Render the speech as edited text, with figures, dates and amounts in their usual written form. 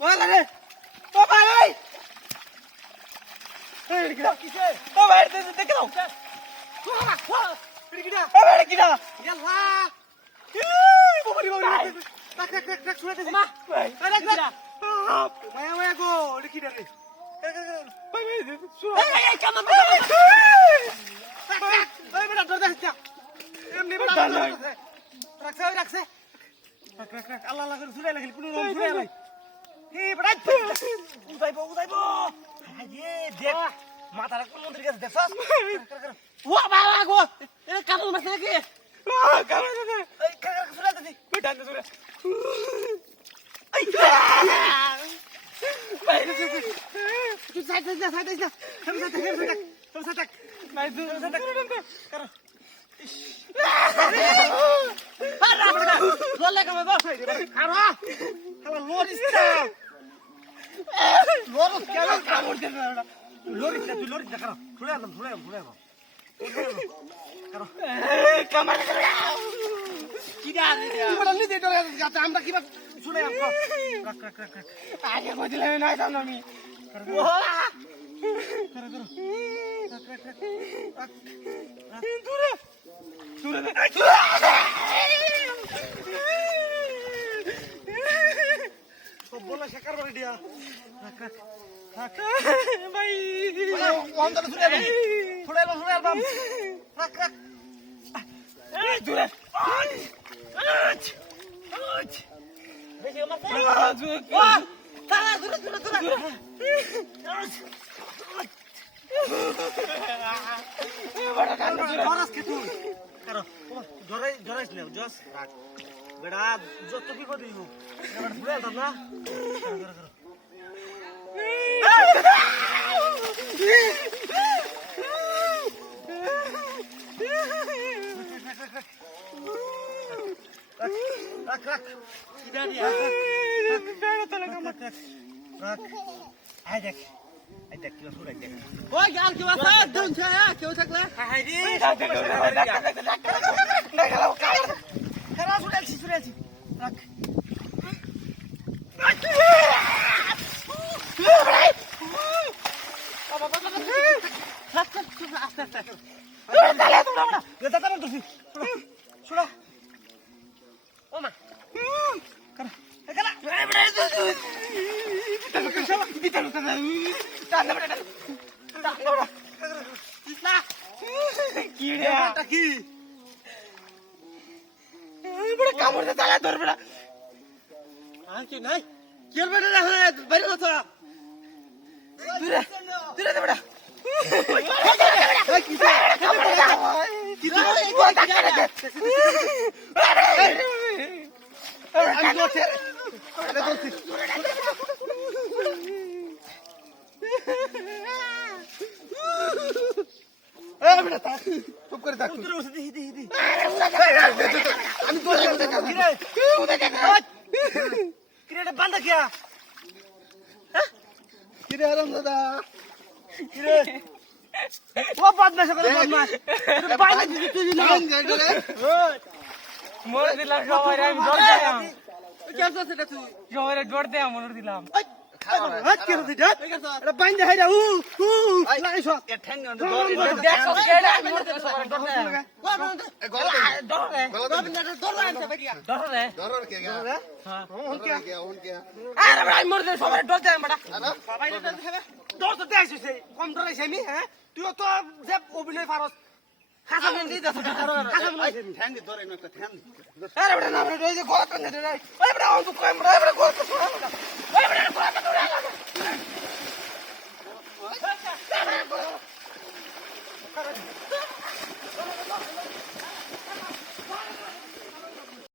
OLA রে ও ভাই এই কিরা কিসে ও ভাই দেখে দাও কিরা ও ভাই কিরা ইয়াল্লা বাবারি বাবারি রাখ রাখ রাখ রাখ শুনে দে মা ভাই রাখ রাখ মায়া মায়া গো লিখি দে ভাই ভাই শুনো এই কাম না ভাই বেটা ধর দে এমনি বেটা রাখছে রাখছে রাখ রাখ রাখ আল্লাহ আল্লাহ করে শুনে লাগি পুরো শুনে লাগি এই বেটা উদাইবো আরে দেখ মাথার কোন মন্দির কাছে দেখছস ও বাবা গো এ কামল মাছ নাকি কামল এই শুনে দে বেটা শুনে ভাই তুই সাইড যা সাইড যা আমি সাইড ভাই তুই সাইড কর লোলে কামে বাপ আরে শালা লরিস্তা লোরস কেন কামড় দে না লরিস্তা তুই লরিস্তা কর ছুড়ে আনলাম করো কামার কি দা তুই বললি দে তোরা যাতে আমরা কিবা শুনে আম রাখ রাখ রাখ আগে কই দিলাম না জানো আমি কর রাখ রাখ রাখ দূরে দূরে তো বলা শেখার বাড়ি দিয়া রাখ রাখ রাখ ভাই ওম তো শুনে বাম রাখ রাখ এই দূরে বেশি আমার তারা দূরে বড় কান ধরাস কে তুই করো ধরাইস না জস রাখ বেড়া যত বিপদ হইব এবার ঘুরে আলতাম না করো রাখ রাখ সিদানি বেড়া তো লাগা মত রাখ আই দেখ কি সুরাই দেখ ওই গাল কি আছে ধরুন ছে কেউ থাকলে হাই রে না গেলাম কাল খেলা সুরাইছি রাখ কামড় তালা ধরবে না কি নাই কি বেটা বাইরে কথা দূরে বেটা বান্ধা কিয়া কিরে আরাম দাদা কিরে ও বদমাশ করে বদমাশ বাইরে দিতে তুই না মোর দিলাম সবাই আমি ডর দিলাম কি আছে সেটা তুই সবাই ডর দে মনোর দিলাম হাত কে তুই হাত এটা বাইন্দে হাইরা লাই সব এ ঠ্যাং দেখ সব কেডা মোর দে সবাই ডর দে ডর কে গয়া हां उन क्या अरे भाई मोर दे सबारे डर दे बड़ा भाई डर तो दे आइछे कम डर आइछे मी हैं তুই তো যে অভিনয় পারস খাসা মন দি দাও খাসা মন ঠ্যাং দি ধরে না ঠ্যাং আরে বড় না বড় এই যে গলা কান দে রে ওই বড় অন তো কম রে বড় গলা কান দে ওই বড় গলা কান দে